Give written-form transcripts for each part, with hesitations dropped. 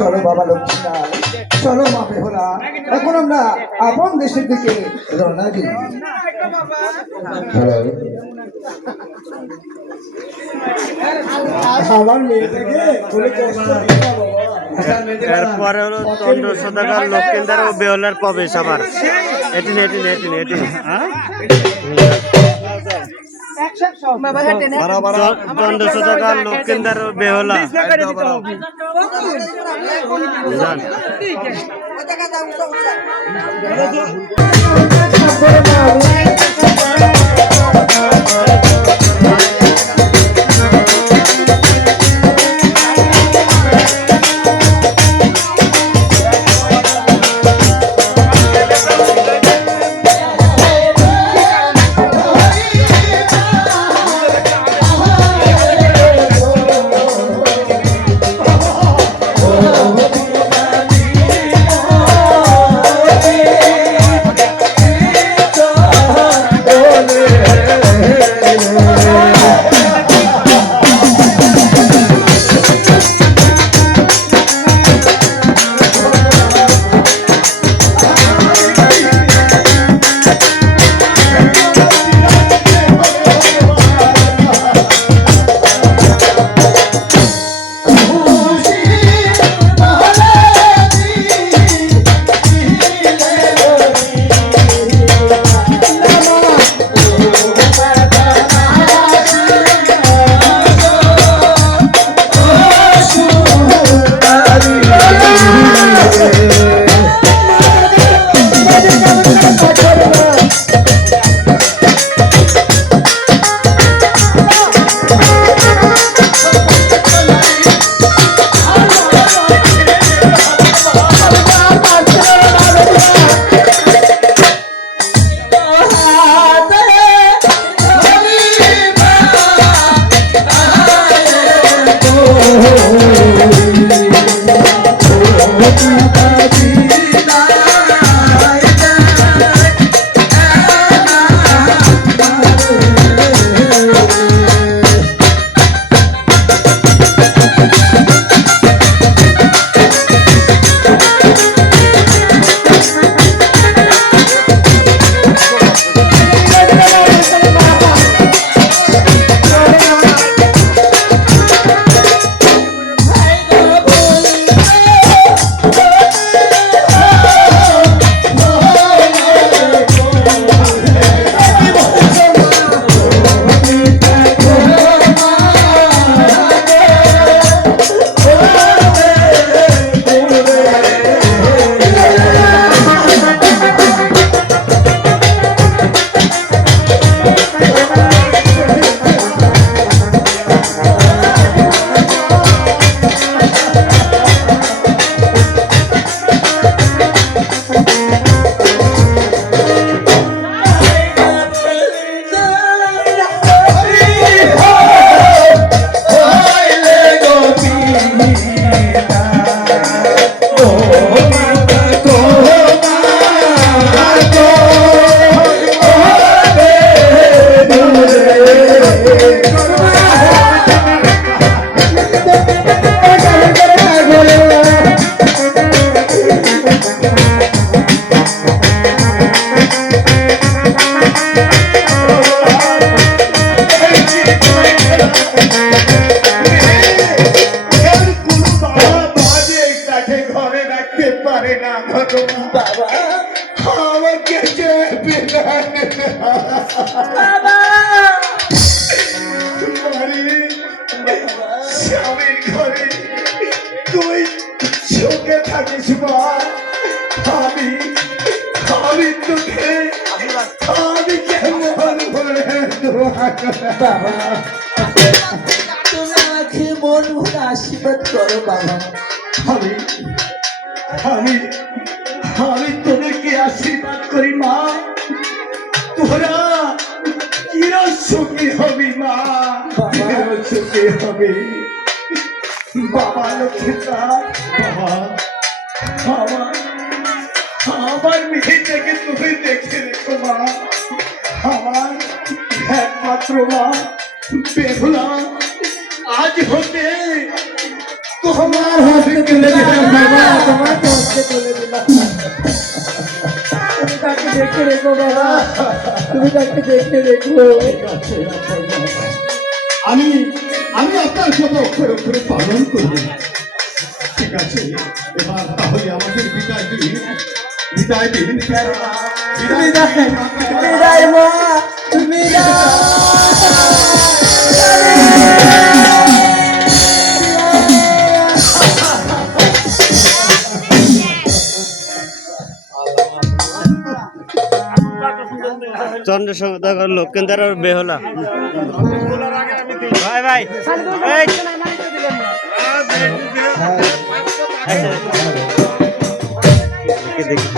চলো বাবা লক্ষ্মীনাথ, চলো মা বেহুলা, এখন আমরা আপন দেশের দিকে রওনা দিই। আমার মেয়েটাকে এরপরে হলো চন্দ্র সদাগর লক্ষ্মীন্দর ও বেহুলার প্রবেশ আবার এটি চন্দ্র সদাগর লক্ষ্মীন্দর ও বেহুলা স্বামীর ঘরে তুই সুখে থাকিস মা। আমি আমি তোকে আমি কেমন ভরে দোয়া করি। বাবা তুমি আমাকে মন ভরে আশীর্বাদ করো বাবা। আমি আমি আমি তোদেরকে আশীর্বাদ করি মা। তোরা চির সুখী হবি মা, চির সুখী হবি। বাবা লক্ষ্মীদার, বাবা আমার আমার মেয়েটাকে তুমি দেখে রেখো মা। আমার একমাত্র মা বেহুলা আজ হতে তোমার হাতে তুলে দিলাম বাবা, তোমার হাতে তুলে দিলাম। তুমি তাকে দেখে রেখো বাবা, তুমি তাকে দেখে রেখো। আমি আমি আপনার কথা অক্ষরে অক্ষরে পালন করব। ঠিক আছে, এবার তাহলে আমাদের বিদায় দিন, বিদায় দিন। বিদায় মা, চন্দ্র সদাগর লক্ষিন্দার আর বেহলা। ভাই ভাই এই দেখি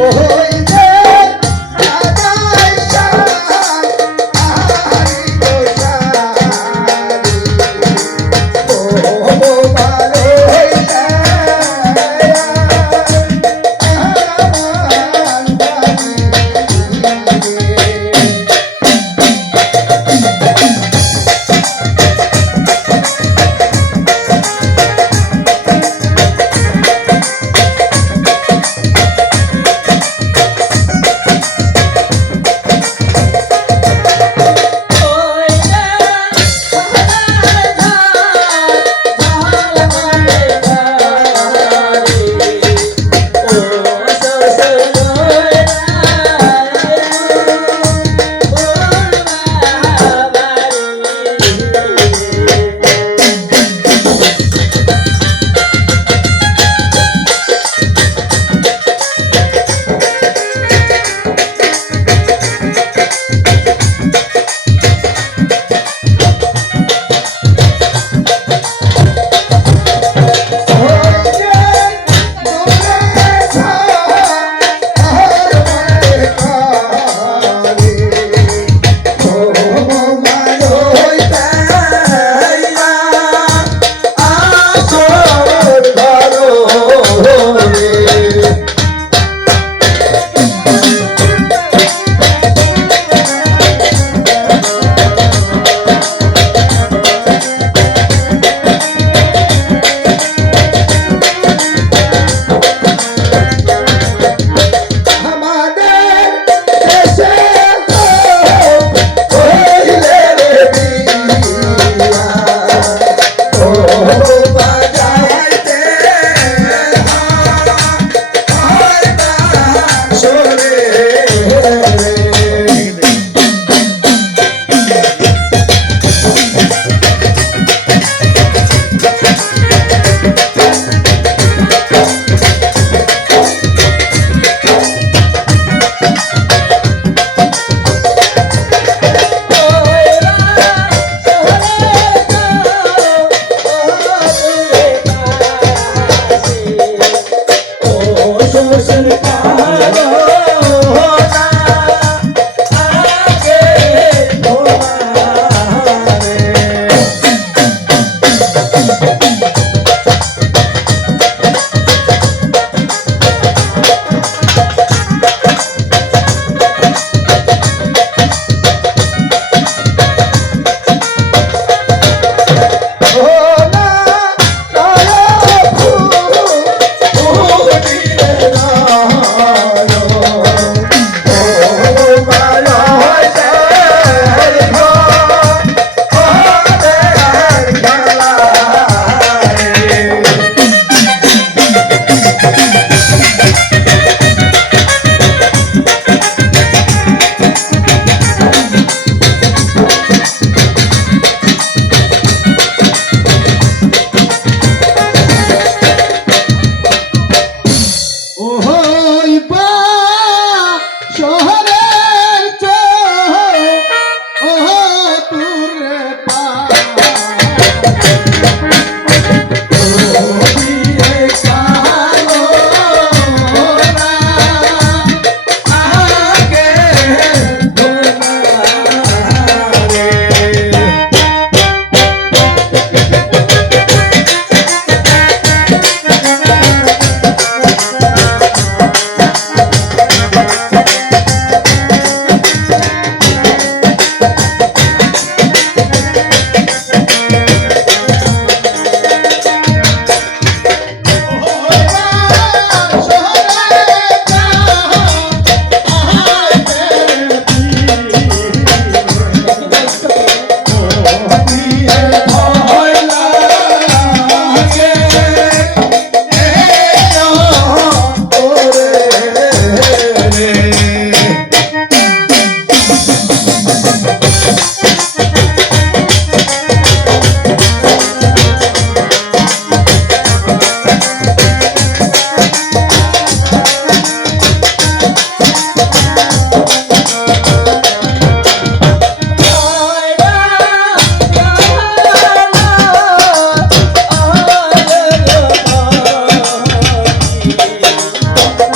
ওই যে রাজাই শাহ আরি গোসারি ও ভালো হইছে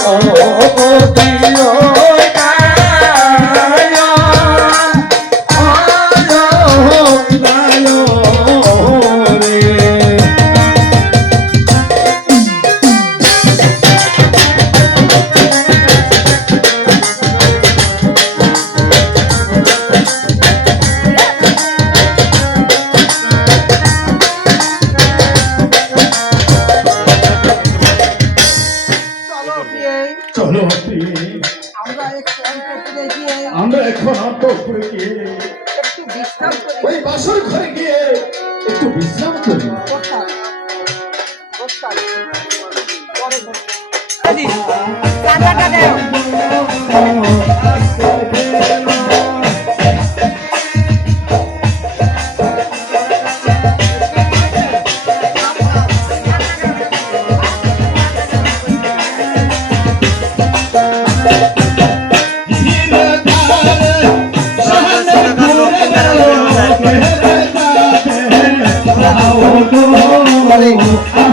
চলো বিয়ে, চলো প্রিয়ে, আমরা একটু অন্তপুরে গিয়ে আমরা এখন অন্তঃপুরে গিয়ে একটু বিশ্রাম করি। ওই বাসর ঘরে গিয়ে একটু বিশ্রাম করি। কোথায়? কোথায়? পরে বলবো। বিয়ে তোমার ওই প্রিয়ে,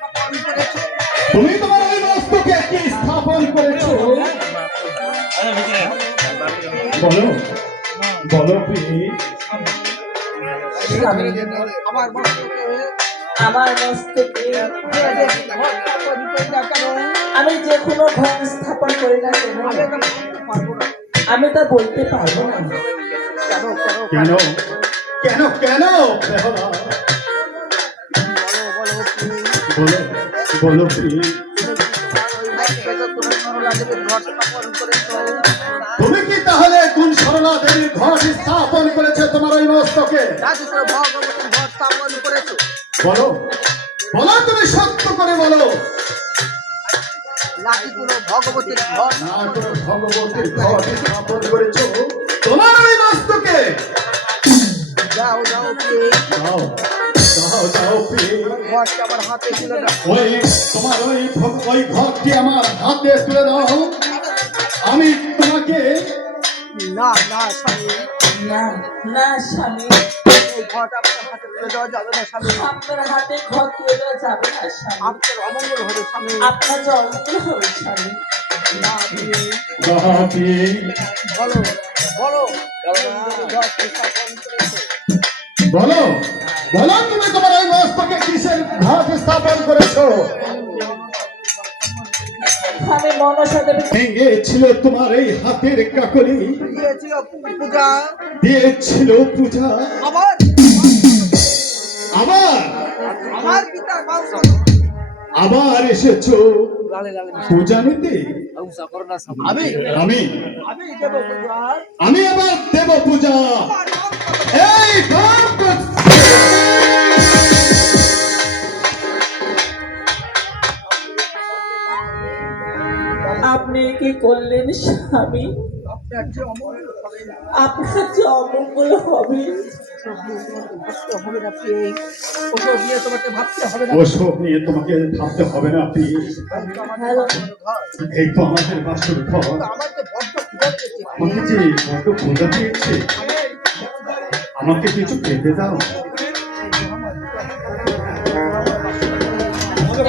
স্থাপন করেছো। তুমি তোমার ওই বস্তুকে কি স্থাপন করেছো? বলো বলো প্রিয়ে। স্বামী, আমার বস্তুকে আমার মস্তকে যে দেখি ঘর স্থাপন করি না কেন? আমি যে কোনো ঘর স্থাপন করি না কেন আমি এটা বলতে পারবো না। আমি তা বলতে পারবো না। কেন কেন কেন কেন কেন বেহলা? বলো বলো তুমি বলো বলো প্রিয়ে। তুমি কি তাহলে কোন সরলা দেবীর ঘর স্থাপন করেছে তোমার ওই মস্তকে? বলো বলো, তুমি সত্য করে বলো। ভগবতীর ঘর না কোনো ভগবতীর ঘর স্থাপন করেছো তোমার ওই মস্তকে? যাও যাও প্রিয়ে, দাও দাও দাও প্রিয়ে। ঘরটা আমার হাতে তুলে দাও। ওই তোমার ওই ঘরটি আমার হাতে তুলে দাও। আমি তোমাকে না না স্বামী, না না স্বামী, এই ঘরটা আপনার হাতে তুলে দেওয়া যাবে না স্বামী। আপনার হাতে ঘর তুলে দেওয়া যাবে না স্বামী। আপনার অমঙ্গল হবে স্বামী। আপনার জন্ম হবে স্বামী। না প্রিয়ে, প্রিয়ে। বলো বলো ঘর স্থাপন করেছো। বলো বলো, তুমি তোমার ওই মস্তকে কিসের ঘর স্থাপন করেছো? আমি মনসা দেবী ভেঙে ছিল তোমার এই হাতের কাকলি, দিয়েছিল পূজা দিয়েছিল পূজা। আমার আবার আমার পিতার মাংস আবার এসেছো লালে লালে পূজা নিতে। আমি আমি আমি দেব পূজা। আমি আবার দেব পূজা। আমার নাম কত? এই ভাব করছি। আপনি কি করলেন স্বামী? আপনার যে অমঙ্গল হবে না, আপনার যে অমঙ্গল হবে। ভাবতে হবে না প্রিয়ে, ওসব নিয়ে তোমাকে ভাবতে হবে না। ওসব নিয়ে তোমাকে ভাবতে হবে না প্রিয়ে। হ্যালো, এই তো আমাদের বাসর ঘর। আমার তো বড্ড ক্ষুধা লেগেছে। আমাকে যে বড্ড ক্ষুধা পেয়েছে, আমাকে কিছু খেতে দাও।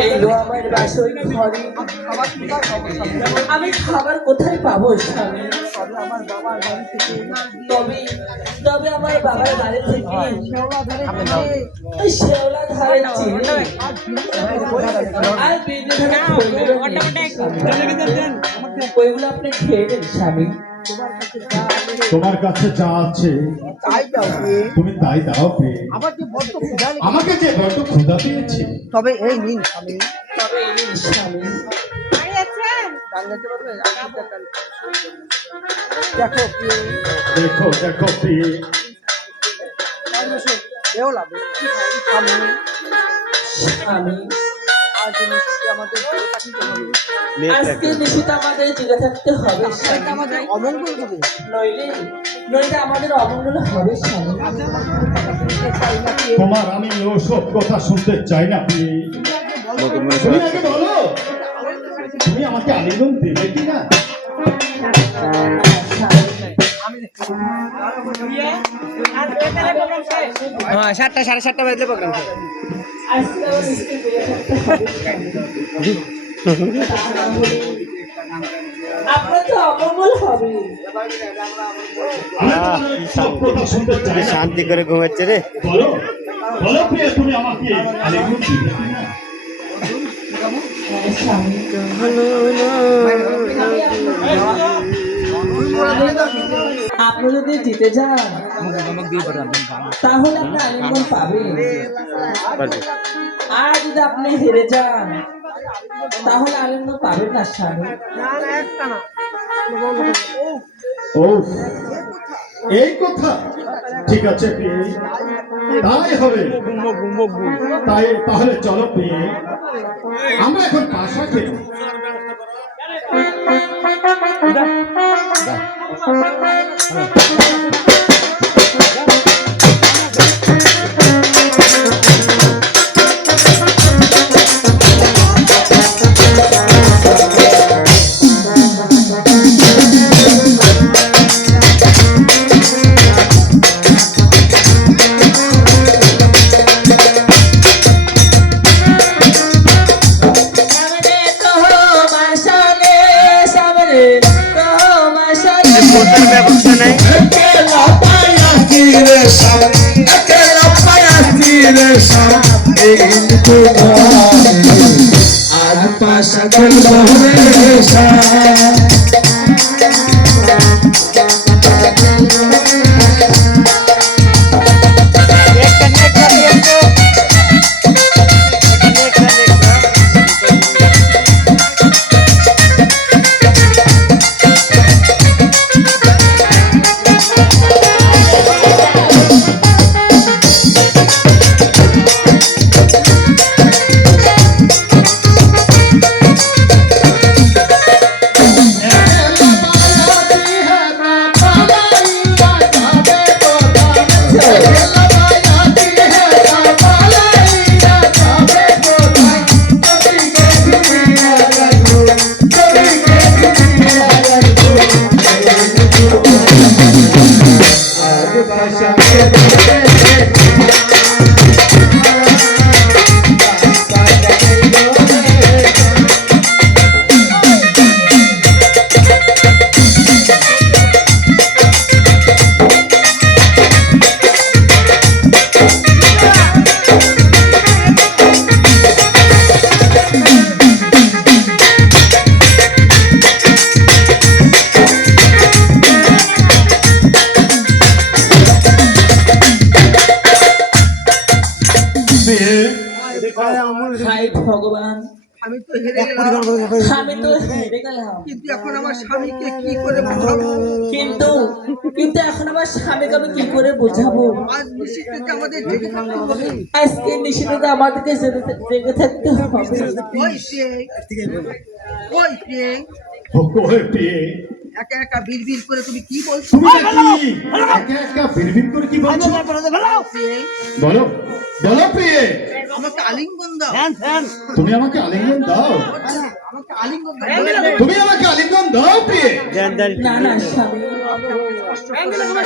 এই লো আমার বাসর ঘরে আমার কোথায় পাবো স্বামী? আমি খাবার কোথায় পাবো স্বামী? তবে আমার বাবার বাড়ি থেকে তবে তবে আমার বাবার বাড়ি থেকে শেওলা ধারে চিনি শেওলা ধারে চিনি আর বিদ্যুৎ ওইগুলো আপনি খেয়ে নেন স্বামী। তোমার কাছে যা আছে তোমার কাছে যা আছে তাই দাও গে। তুমি তাই দাও পেয়ে আমার যে বড্ড ক্ষুধা লেগেছে। আমাকে যে বড্ড ক্ষুধা পেয়েছে তবে এই নিন স্বামী। তবে এই নিন স্বামী। গান গাইতে পারবে? দেখো প্রিয়, দেখো দেখো পেয়ে বেওলা স্বামী, স্বামী আজ নিশ্চয়ই আমাদের দূরে থাকতে হবে। আজকে নিশ্চিত আমাদের জেগে থাকতে হবে এটা স্বামী। আমাদের অমঙ্গল হবে। নইলে নইলে আমাদের অমঙ্গল হবে স্বামী। তাই না প্রিয়? তোমার আমি ওসব কথা শুনতে চাই না পেয়ে তুমি আগে বলো তুমি আমাকে আলিঙ্গন দেবে কিনা হ্যাঁ 7টা 7:30 বাজলে প্রোগ্রাম শেষ। আজকে আমার নিশ্চিত জেগে থাকতে হবে স্বামী। আপনার তো অমঙ্গল হবে। আমি তোমার সব কথা শুনতে চাই না শান্তি করে ঘুমাচ্ছে রে। বলো বলো প্রিয়া তুমি আমাকে আলিঙ্গন দেবে কিনা স্বামী আপনি যদি জিতে যান তাহলে আপনি আলিঙ্গন পাবেন, আর যদি আপনি হেরে যান তাহলে আলিঙ্গন পাবেন না স্বামী। ও এই কথা ঠিক আছে প্রিয়ে তাই হবে তাই তাহলে চলো প্রিয়ে আমরা এখন পাশা খেলি পোতার ব্যবস্থা নাই। आज पासा गल बहुरेशा হায় ভগবান, আমি তো হেরে গেলাম, আমি তো হেরে গেলাম। কিন্তু এখন আমার স্বামীকে কি করে বোঝাবো? কিন্তু কিন্তু এখন আমার স্বামীকে আমি কি করে বোঝাবো? আজ নিশ্চিত আমাদের জেগে থাকতে হবে। আজকে নিশ্চিত আমাদেরকে জেগে থাকতে হবে। ওই প্রিয়ে, ওই প্রিয়ে, ওহে প্রিয়ে একা একা বিড়বিড় করে তুমি কি বলছো? তুমি নাকি একা একা বিড়বিড় করে কি বলছো প্রিয়ে, বলো বলো প্রিয়ে আমাকে আলিঙ্গন দাও। তুমি আমাকে আলিঙ্গন দাও আমাকে আলিঙ্গন দাও। তুমি আমাকে আলিঙ্গন দাও প্রিয়ে দেন দেন। না না স্বামী,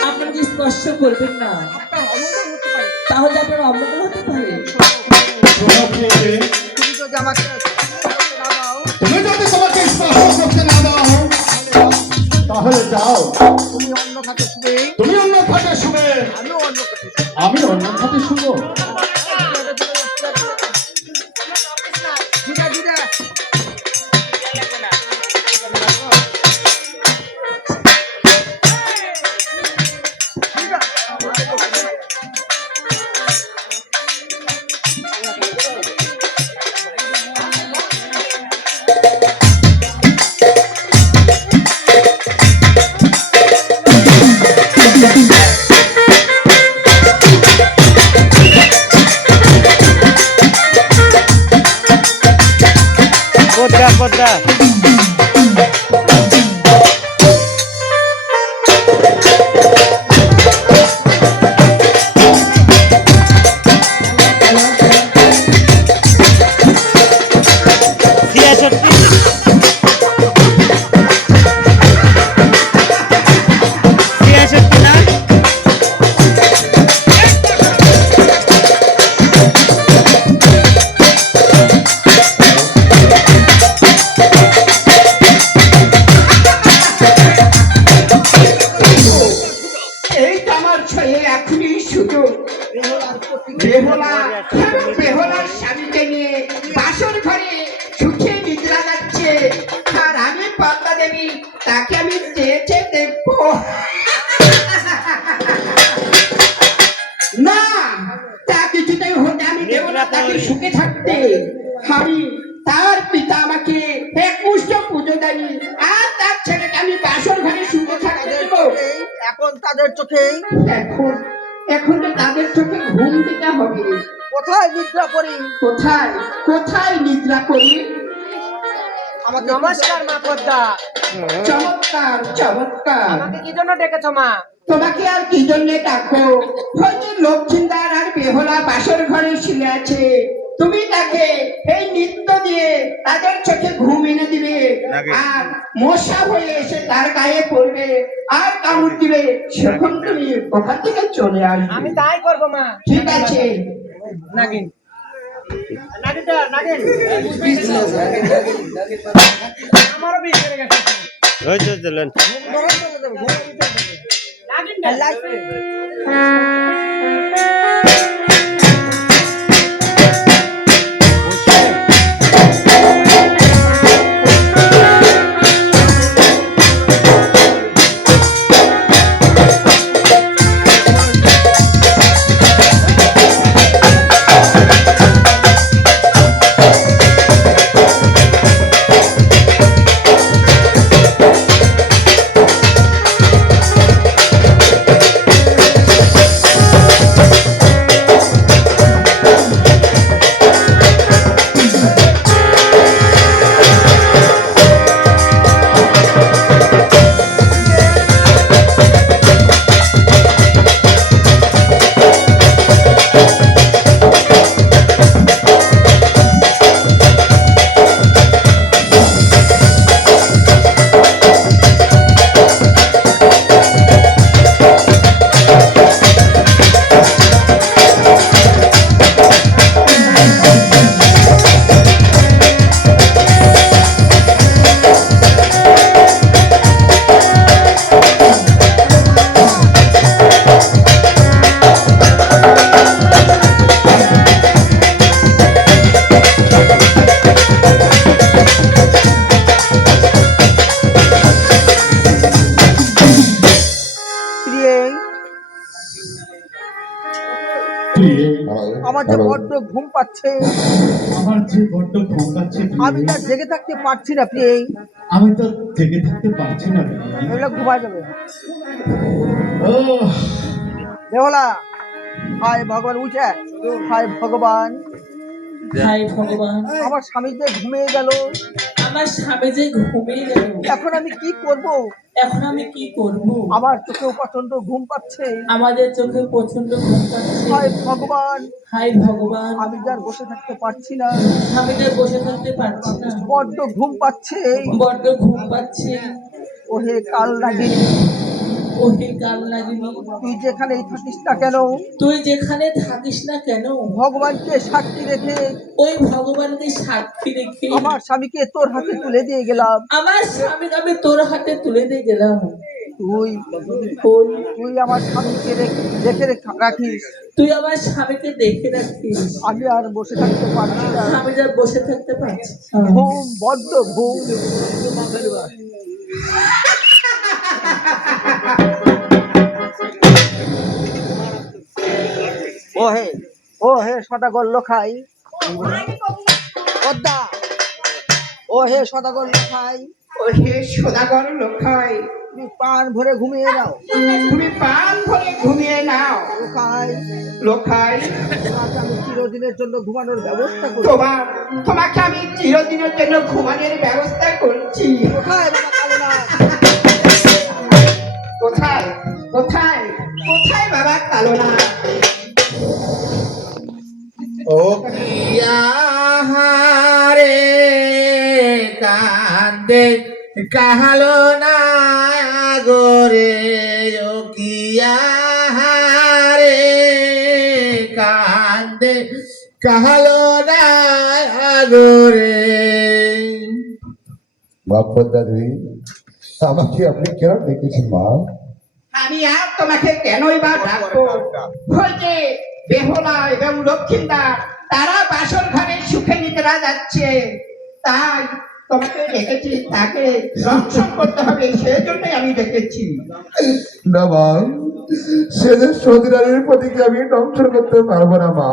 আপনি কি স্পর্শ করবেন না, আপনার অমঙ্গল হতে পারে। তাহলে আপনার অমঙ্গল হতে পারে। শোনো প্রিয়ে তুমি যদি আমাকে স্পর্শ করতে না দাও, তুমি যদি তোমাকে স্পর্শ করতে না দাও তাহলে যাও, তুমি অন্য খাতে শুবে, তুমি অন্য খাটে শুবে, আমিও অন্য খাতে শুবো। আমি অন্য খাটে শুবো। দিদা দিদা পদ্মা পদ্মা ছিয়াষট্টি ছিয়াষট্টি না এই তো আমার ছেলে এখনই সুযোগ। বেহুলা বেহুলার স্বামীকে নিয়ে বাসর ঘরে সুখে নিদ্রা যাচ্ছে, আর আমি পদ্মা দেবী তাকে আমি চেয়েছে দেখবো না, তা কিছুতেই হতে আমি দেব না তাকে সুখে থাকতে। আমি তার পিতা আমাকে এক মুষ্ট পুজো দেয়নি, আর তার ছেলেকে আমি বাসর ঘরে সুখে থাকতে দেবো। এখন তাদের চোখে এখন এখন তো তাদের চোখে ঘুম দিতে হবে। কোথায় নিদ্রা করি? কোথায় কোথায় নিদ্রা করি? আমাকে নমস্কার মা পদ্মা, চমৎকার চমৎকার। আমাকে কি জন্য ডেকেছো মা? তোমাকে আর কি জন্য ডাকবো? হয়তো লক্ষ্মীদার আর বেহুলা বাসর ঘরে শুয়ে আছে, তুমি তাকে এই নৃত্য দিয়ে তাদের চোখে ঘুম এনে দিবে, আর মশা হয়ে এসে তার গায়ে পড়বে আর কামড় দিবে, সেখন তুমি ওখান থেকে চলে আমি আসবে। তাই করবো মা। ঠিক আছে। নাগিন নাগিনটা নাগিন আমারও বিয়ে করে গেছে। ওই তো দিলেন নাগিনটা লাগবে। আমার যে বড্ড ঘুম পাচ্ছে, আমার যে বড্ড ঘুম পাচ্ছে, আমি না জেগে থাকতে পারছি না প্রিয়ে। আমি তো জেগে থাকতে পারছি না। এগুলো ঘুমায় যাবে। ও দেওয়ালা হায় ভগবান, উঠে হায় ভগবান, হায় ভগবান, আমার স্বামী যে ঘুমিয়ে গেল, আমার স্বামী যে ঘুমিয়ে গেল, এখন আমি কি করব? এখন আমি কি করব? আমার চোখেও প্রচন্ড ঘুম পাচ্ছে। আমাদের চোখে প্রচন্ড ঘুম পাচ্ছে। হায় ভগবান, হায় ভগবান, আমি যার বসে থাকতে পারছি না, আমি তো বসে থাকতে পারছি না, বড্ড ঘুম পাচ্ছে। বড্ড ঘুম পাচ্ছে। ওহে কাল নাগিনী, ওহে কাল নাগিনী, তুই যেখানেই থাকিস না কেন, তুই যেখানে থাকিস না কেন, ভগবানকে সাক্ষী রেখে ওই ভগবানকে সাক্ষী রেখে আমার স্বামীকে তোর হাতে তুলে দিয়ে গেলাম। আমার স্বামীকে আমি তোর হাতে তুলে দিয়ে গেলাম। তুই ওই তুই আমার স্বামীকে দেখে রাখিস। তুই আমার স্বামীকে দেখে রাখিস। আমি আর বসে থাকতে পারছি না, আমি যা বসে থাকতে পারছি না। ঘুম, বড্ড ঘুম। ও হে সদাগর লোখাই, পদ্মা, ও হে সদাগর লোখাই, ওহে সদাগর লোখাই, তুমি প্রাণ ভরে ঘুমিয়ে নাও। তুমি প্রাণ ভরে ঘুমিয়ে নাও। লোখাই, লোখাই, তোমাকে আমি চিরদিনের জন্য ঘুমানোর ব্যবস্থা করি। তোমাকে আমি চিরদিনের জন্য ঘুমানোর ব্যবস্থা করছি। কোথায় বাবা কালো না? কোথায় কোথায় কোথায় বাবা কালো না? ও কিয়া হারে কান্দে কাহালো না গোরে, ও কিয়া হারে কান্দে কাহালো না গোরে। বাপ্পা দাদি, আমাকে আপনি কেন ডেকেছেন মা? আমি আর তোমাকে কেনই বা ডাকবো? ওই যে বেহুলা এবং লক্ষ্মীন্দর তারা বাসর ঘরে সুখে নিদ্রা যাচ্ছে, তাই তোমাকে ডেকেছি। তাকে রক্ষণ করতে হবে, সেজন্যই আমি ডেকেছি। না মা, সেদের সতীরানীর প্রতিকে আমি ধ্বংস করতে পারবো না মা।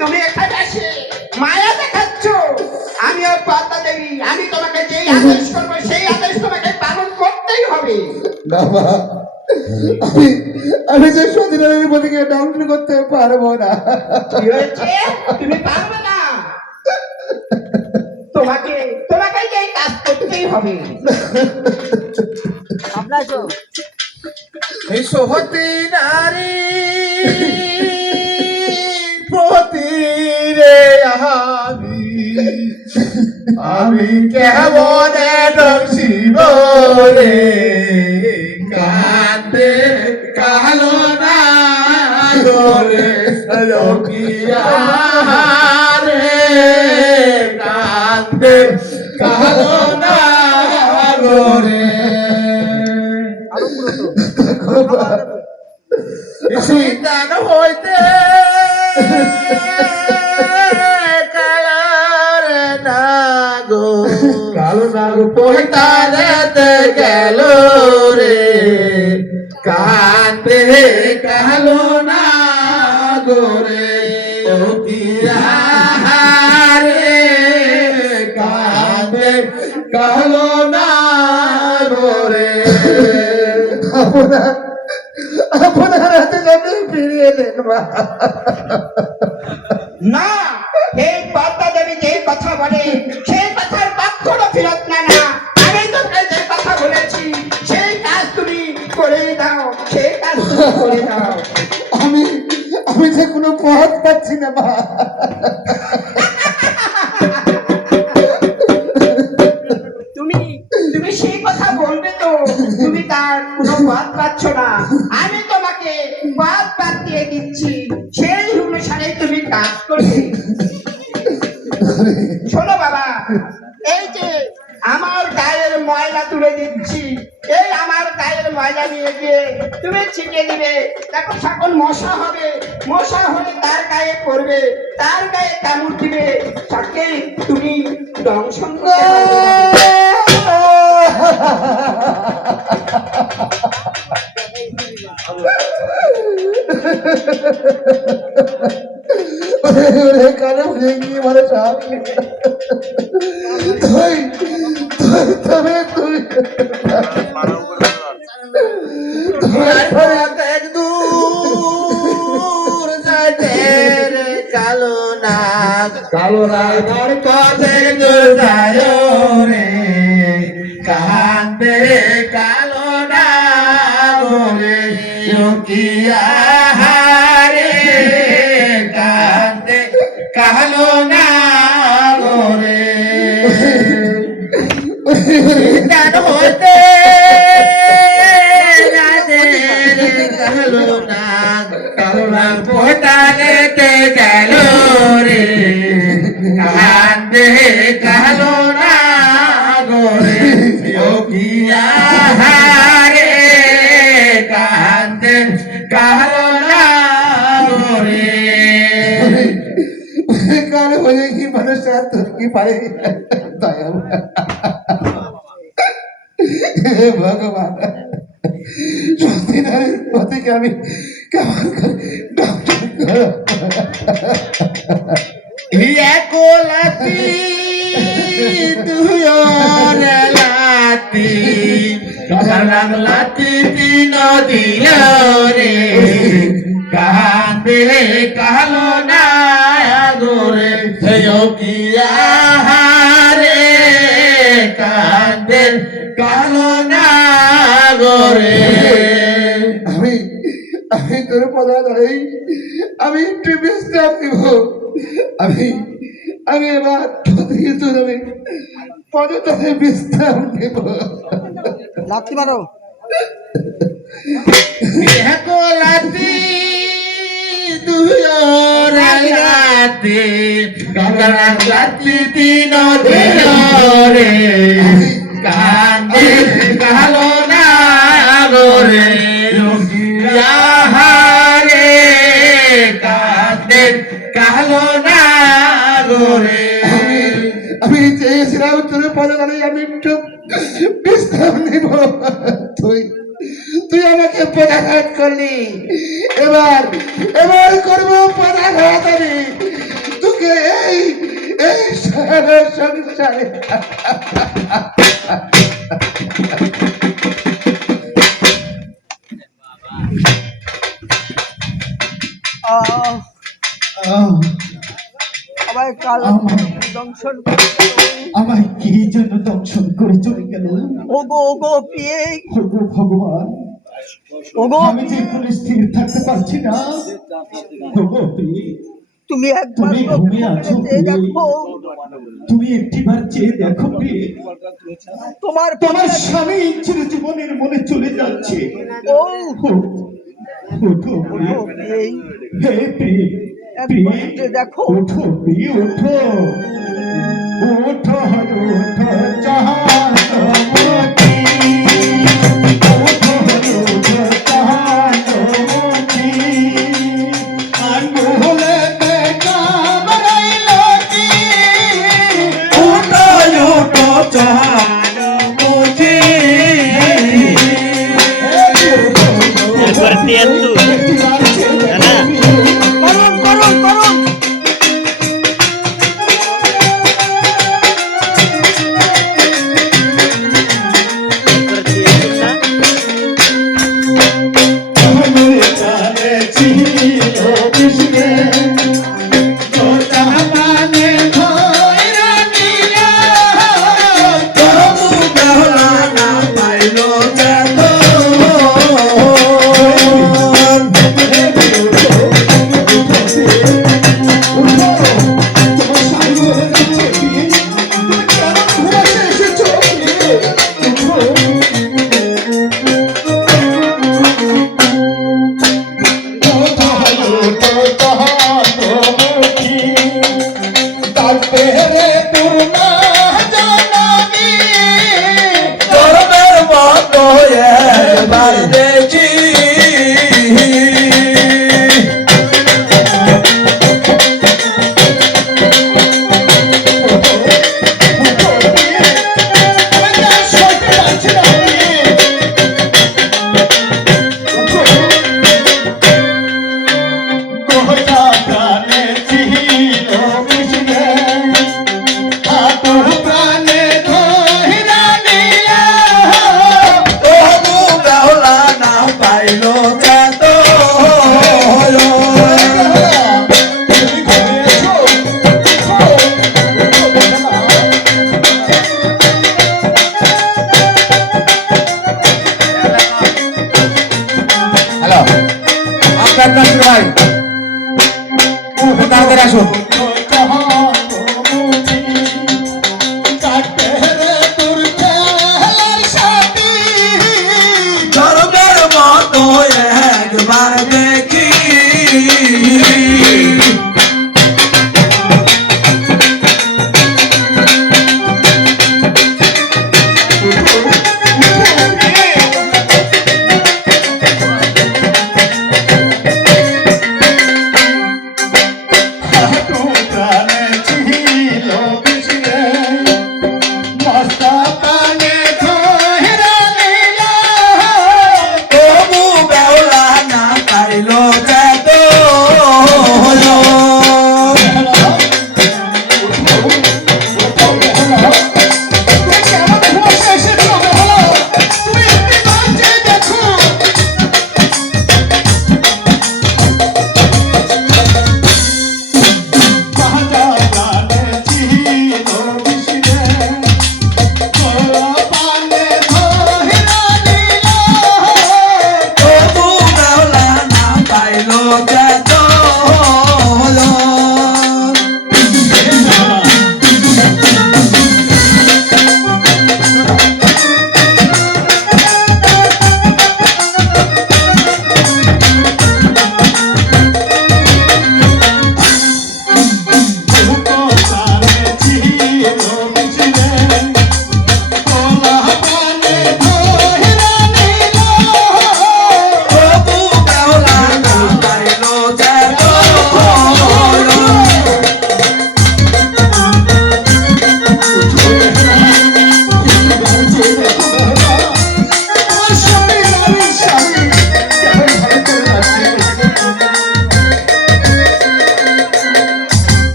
তুমি এখানে এসে মায়া দেখাচ্ছ। আমিও পদ্মা দেবী, আমি তোমাকে যেই আদেশ করবো সেই আদেশ তোমাকে পালন করতেই হবে। না মা, আমি যে সতীরানীর প্রতিকে ধ্বংস করতে পারবো না। কি হয়েছে? তুমি পারবে না? তোমাকে তোমাকে এই কাজ করতেই হবে। আপনার তো এই সহতি নারী প্রতি রে আমি কেমন শিব রে, কান্দে কালো না গোরে, লোকিয়া রে কান্দে কালো না গোরে। সীতান হইতে কালার নাগো, কালো নাগো পৈতারেতে গেল রে, কান্দে কালো নাগো রে, রে কান্দে কালো নাগো রে। আপনার হাতে আপনি ফিরিয়ে দেন মা। না, এই পদ্মা দেবী যে কথা বলে সেই কথার কখনো ফেরত নেয় না। আমি তোকে যে কথা বলেছি সেই কাজ তুমি করে দাও, সেই কাজ তুমি করে দাও। আমি যে কোনো পথ পাচ্ছি না মা। তুমি সেই কথা বলবে তো? তুমি তার কোনো বাদ পাচ্ছ না। আমি তোমাকে বাদ দিয়ে দিচ্ছি, সেই অনুসারে তুমি কাজ করবে। শোনো বাবা, এই যে আমার গায়ের ময়লা তুলে দিচ্ছি, এই আমার গায়ের ময়লা নিয়ে গিয়ে তুমি ছিটিয়ে দিবে। দেখো সকল মশা হবে, মশা হলে তার গায়ে পড়বে, তার গায়ে কামড় দিবে, তাকে তুমি দংশন করতে পারবে। কানে ভেঙে মানে স্বামী তবে তুই দূর যাইতে কালো নাগ, কালো নাগ কাছে যায় রে, কান্দে কালো নাগ রে, লোকিয়া রে কান্দে কালো নাগ রে। গান হতে কালো না কালো না পোটালেতে গেল রে কান্দে কালো না গোরে যোগিয়া হারে কান্দে কালো না গোরে কাল হয়ে কি মানুষ আর তোর কি পারে দয়া হে ভগবান সতীনারের পথেকে আমি কেমন করে দংশন করো কোলাতি তুই লাতি লাতি তিন দিল রে কান্দে কালো না গোরে যোগিয়া হারে কান্দে কালো না গোরে আমি আমি তোর পদা ধরেই আমি একটু বিশ্রাম নিব আমি আমি এবার তোদের তোর আমি পদতলে বিশ্রাম নিব লাথি মারো কোলাতি তুই রাতি গঙ্গা রাতি তিন দিল রে কান্দে কালো না গোরে যোগিয়া হারে কান্দে কালো না গোরে আমি চেয়েছিলাম তোর পদতলে আমি একটু বিশ্রাম নিব তুই তুই আমাকে পদাঘাত করলি এবার এবার করবো পদাঘাত আমি তোকে এই এই সারা সংসারে সবাই কাল দংশন আমায় কি জন্য দংশন করে চলে গেল ওগো ওগো পিয়ে ওগো ভগবান ওগো আমি যে কোনো স্থির থাকতে পারছি না ওগো প্রিয়ে, তুমি একবার তুমি ঘুমিয়ে আছো চেয়ে প্রিয়ে। দেখো তুমি একটিবার চেয়ে দেখো প্রিয়ে, তোমার তোমার স্বামী চিরজীবনের মনে চলে যাচ্ছে ও ওঠো প্রিয়ে, ওগো পিয়ে হে প্রিয়ে, একবার প্রিয়ে, চেয়ে দেখো ওঠো প্রিয়ে, ওঠো ওঠো ওঠো চাহাতমতি ওঠো ওঠো চাহাতমতি আঙ্গুলে দেখা বরাইলতি ওঠো ওঠো চাহাতমতি একবার তিয়াত্তু না করুন করুন করুন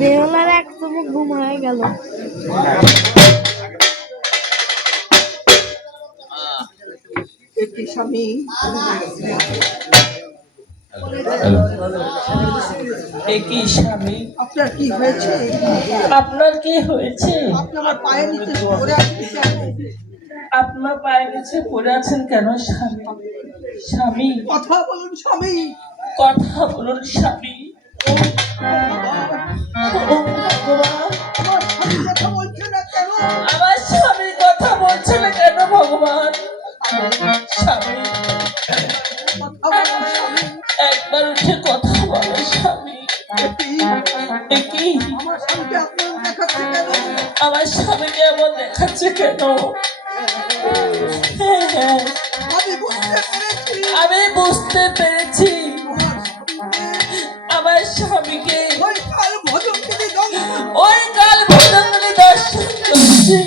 বেহুলার এক চুমুক ঘুম হয়ে গেল। একটি স্বামী একই স্বামী, আপনার কি হয়েছে? আপনার কি হয়েছে? আপনি আমার পায়ের নিচে পড়ে আছেন কেন? আপনার পায়ের নিচে পড়ে আছেন কেন স্বামী? স্বামী, কথা বলুন স্বামী। কথা বলুন স্বামী। ও ভগবান, আমার স্বামী কথা বলছে না কেন? আমার স্বামী কথা বলছে না কেন ভগবান? স্বামী, কথা বলুন স্বামী। একবার উঠে কথা বলো স্বামী। কি আমার স্বামীকে আপনার দেখাচ্ছে কেন? আমার স্বামীকে এমন দেখাচ্ছে কেন? হ্যাঁ হ্যাঁ, আমি বুঝতে পেরেছি। আমার স্বামীকে ওই কাল ভজনগুলি দর্শন করছি।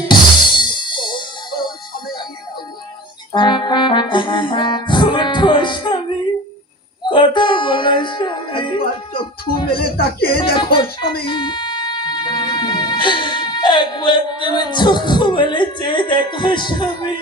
স্বামী, কথা বলো স্বামী। একবার চক্ষু মেলে তাকিয়ে দেখো স্বামী। একবার তুমি চক্ষু মেলে চেয়ে দেখো স্বামী।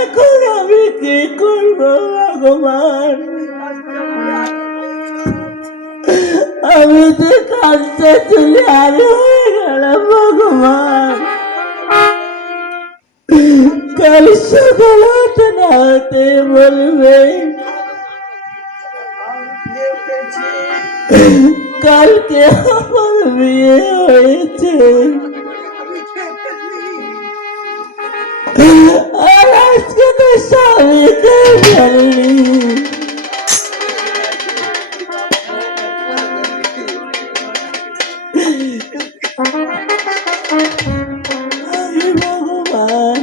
এখন আমি কি করবো ভগবান? আমি তো কাঁদতে চলে আর হয়ে গেল ভগবান। কাল সকাল হতে না হতে বলবে কালকে আমার বিয়ে হয়েছে আর আজকে তো স্বামীকে ফেললি। ভগবান,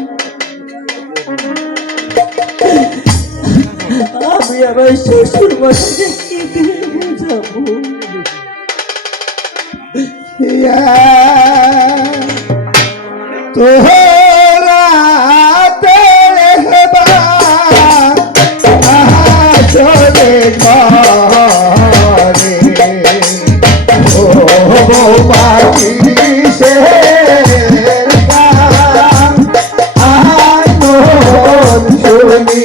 আমি আমার শ্বশুর মশাইকে কি দিয়ে বোঝাবো? তোরা চলে ঘরে ও বাকি সে শুনি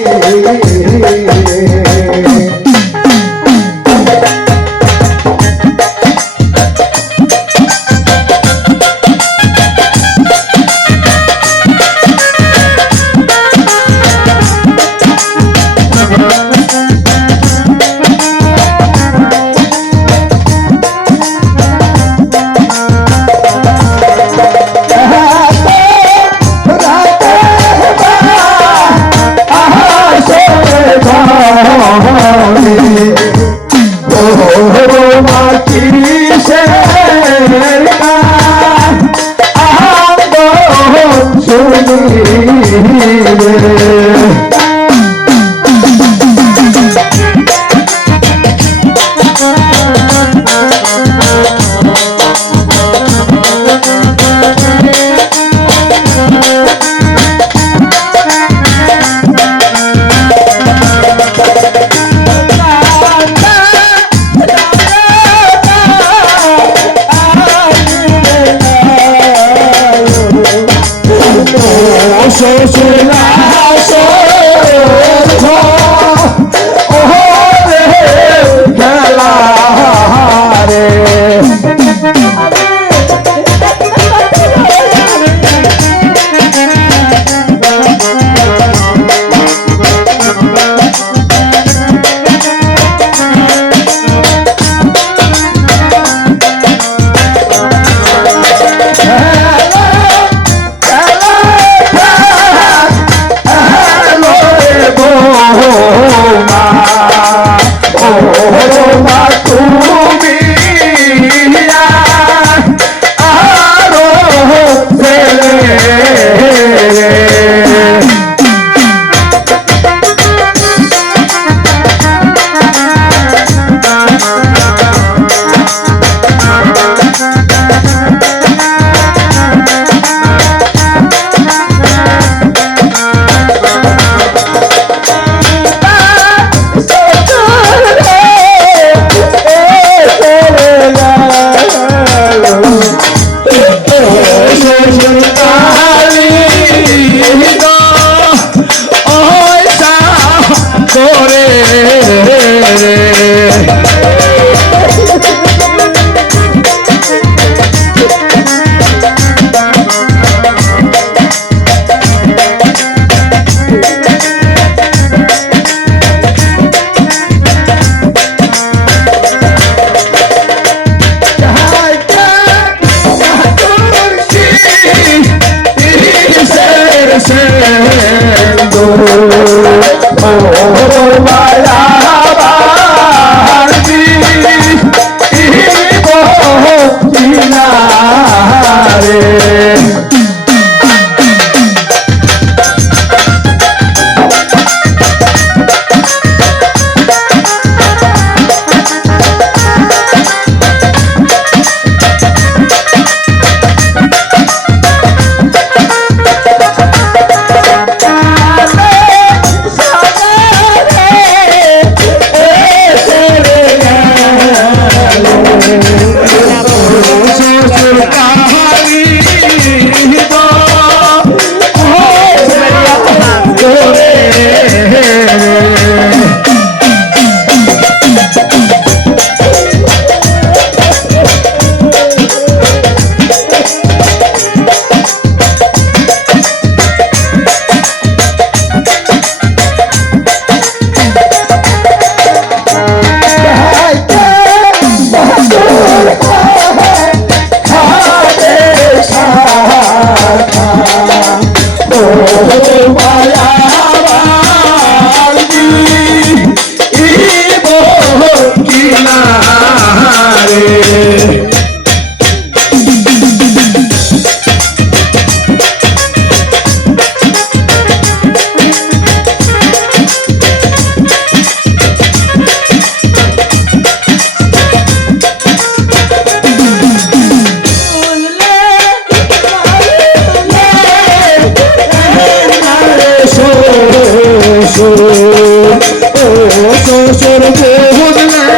বুঝলে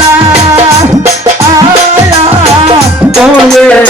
না আয়া ওরে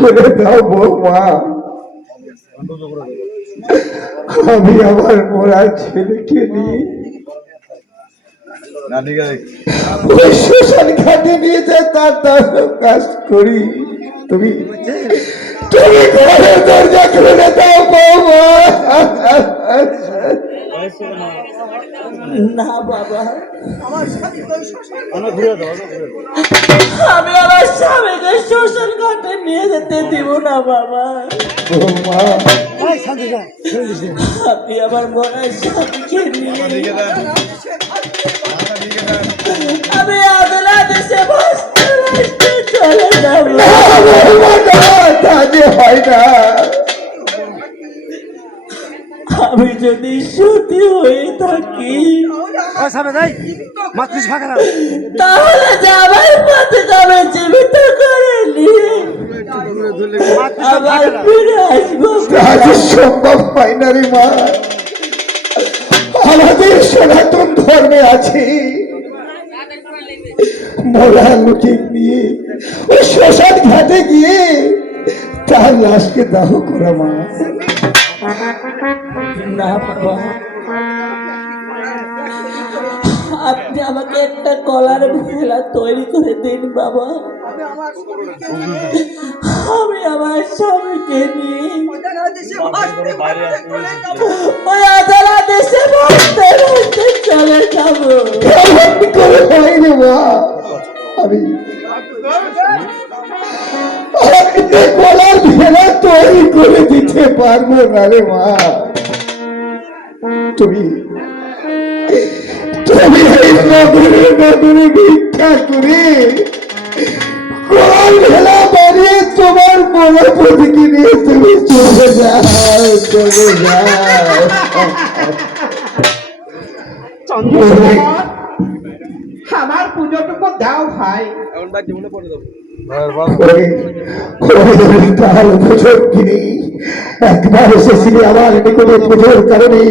করে দাও বৌমা, আমি আমার মোরা ছেলেকে নিয়ে ওই শ্মশান ঘাটে নিয়ে যায় তার কাজ করি। তুমি তুমি ঘরের দরজা খুলে দাও বৌমা। না বাবা, ঘুরে দাও, আমি আমার স্বামীকে শ্মশান ঘাটে নিয়ে যেতে দিব না বাবা। আপনি আমার মনে স্বামীকে নিয়ে আমি আদলা দেশে বসতে চলে যাব। হয় না, আমি যদি সত্যি হয়ে থাকি তাহলে যাবার পথে যাবে জীবিত করে নিয়ে আবার ফিরে আসবো। সম্ভব হয় না রে মা, আমাদের সনাতন ধর্মে আছে মোরা লোকে নিয়ে ওই শ্মশান ঘাটে গিয়ে তার লাশকে দাহ করা। মা না বাবা, আপনি আমাকে একটা কলার ভেলা তৈরি করে দিন বাবা। আমি আমার স্বামীকে নিয়ে আমি আমার স্বামীকে নিয়ে অজানা দেশে ভাসতে ভাসতে চলে যাবো। ওই অজানা দেশে ভাসতে ভাসতে চলে যাবো। এমন করে হয় রে মা, আমি যে কলার ভেলা তৈরি করে দিতে পারবো না রে মা। তুমি তুমি এই নগরে নগরে ভিক্ষা করে কলার ভেলা বানিয়ে তোমার বনপতিকে নিয়ে তুমি চলে যাও, চলে যাও। চন্দ্রশেখর, আমার পুজোটুকু দাও ভাই। একবার এসেছিলি আমার নিকটে পুজোর কারণে,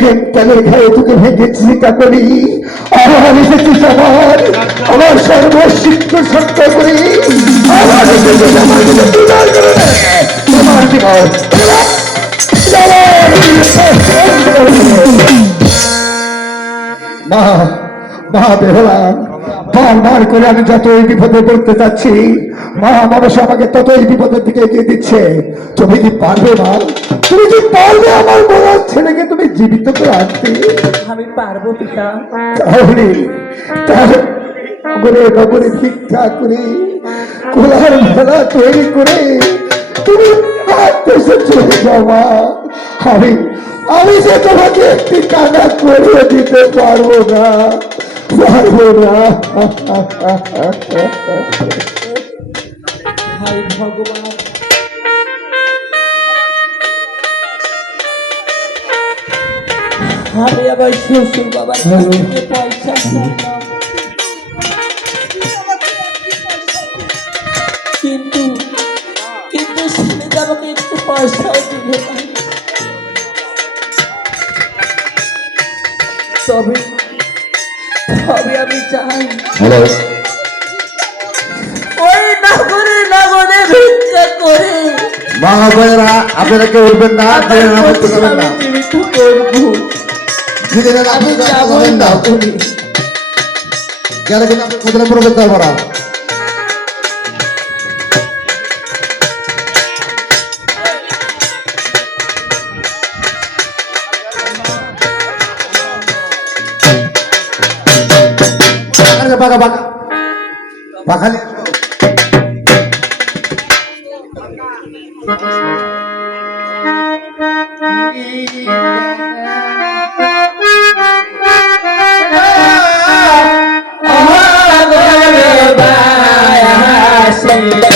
হেমকালের ঘায়ে তোকে ভেঙেছি কাকলি। আমার এসেছিস আমার সর্বশিক্ষ সত্য করে, আমার এসেছিস আমার কাছে পূজার কারণে। তোমার জীবন মা, মা বেহলা, বারবার করে আমি যতই বিপদে পড়তে যাচ্ছি, মা মানুষ আমাকে ততই বিপদের দিকে এগিয়ে দিচ্ছে। তুমি কি পারবে মা? তুমি কি পারবে আমার বড় ছেলেকে তুমি জীবিত করে আনতে? আমি পারবো পিতা। তাহলে নগরে নগরে ভিক্ষা করে কোলার ভেলা তৈরি করে তুমি দেশে চলে যাও মা। আমি যে তোমাকে একটি কানা করে দিতে পারবো না, পারবো না। হায় ভগবান, আমি আবার শ্বশুর বাবার কাছ থেকে পয়সা চাইলাম, কিন্তু কিন্তু সে যে আমাকে একটু পয়সাও দিল না। তবে তবে আমি চাই ওই নগরে নগরে ভিক্ষা করে মা বোনেরা, আপনারা কেউ উঠবেন না, করবেন না, জীবিত করবো। আমি যাবই না তুমি। গেলে কিন্তু আপনি কোথায় পুরো করতে পারবো না। বাঘা বাঘা বাঘালি আমার